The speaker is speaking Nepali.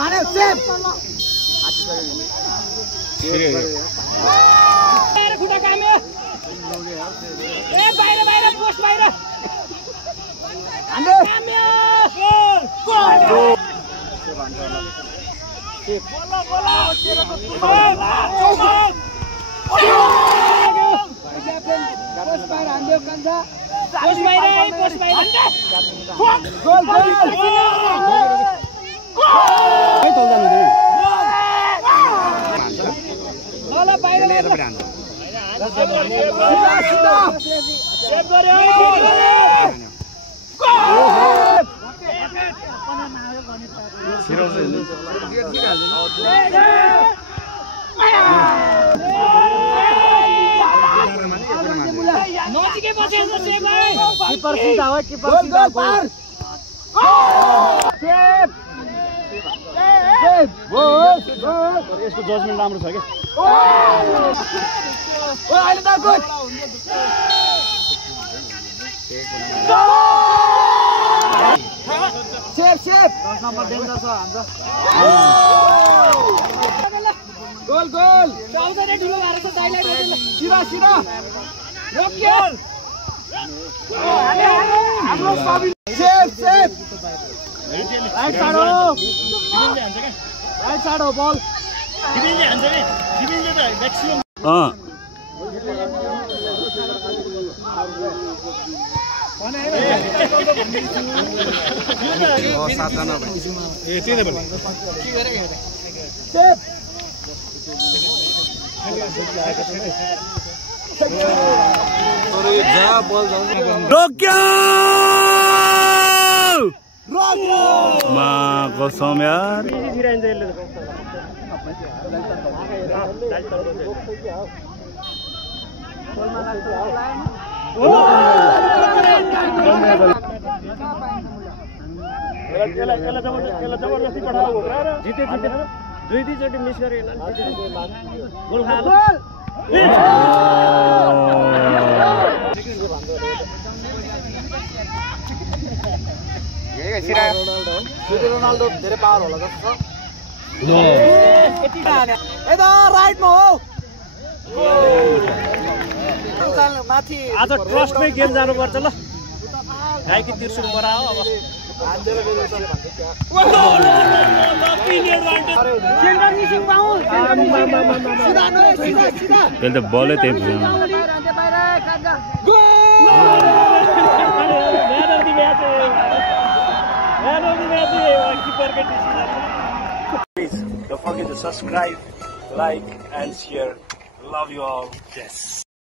भाने सेफ बाहिर खुट्टा काम्यो ए बाहिर बाहिर पोस्ट बाहिर हान्यो काम्यो गोल बोला बोला पोस्ट बाहिर हान्यो कान्छा पोस्ट बाहिर गोल गोल कतै तल जानु दिनु ल बाहिर लिएर पनि हान्छ सेभ गर्यो नजिकै बसेर सेभ भाइ किपर सिधा हो किपर सिधा पार सेभ यसको जजमेन्ट राम्रो छ के ओ अहिले त good save save 10 number danger छ हाम्रो गोल गोल 14 ने ढुलो मारेछ दाइलाई सिधा सिधा रोक्यो हाम्रो Sabin save save right side हो बल डिभिनले हान्छ के डिभिनले त म्याक्सिमम सातजना ए त्यही त भने के गरे सेभ रोक्यो कसम यार जबरजस्ती पठाएको जिते जिते दुई चोटि मिस गरे गोल खायो रोनाल्डो धेरै पावर होला जस्तो छ यता राइटमा हो माथि आज ट्रस्टमै गेम जानुपर्छ ल गाईकी तिर्सुङ बरा हो अब त्यसले त बलै त्यही Please don't forget to subscribe, like and share. Love you all. Yes.